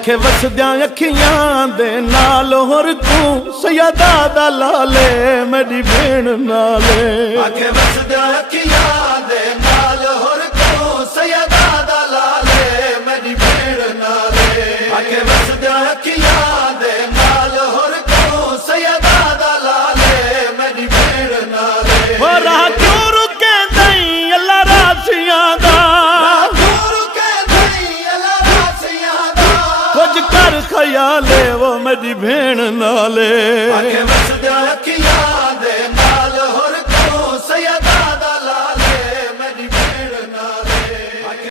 आखे वसदियां अखियां दे नाल होर तू सैयदा दा लाले मेरी भेण नाले आखे वसदियां अखियां दे नाल होर तू सैयदा दा लाले मेरी भेण नाले आखे वसदियां अखियां दे नाल होर तू सैयदा दा लाले मेरी भेण नाले हो राह क्यों रुके दई अल्लाह रासियां दा कुछ कर ख्याले वो मेरी भेण नाले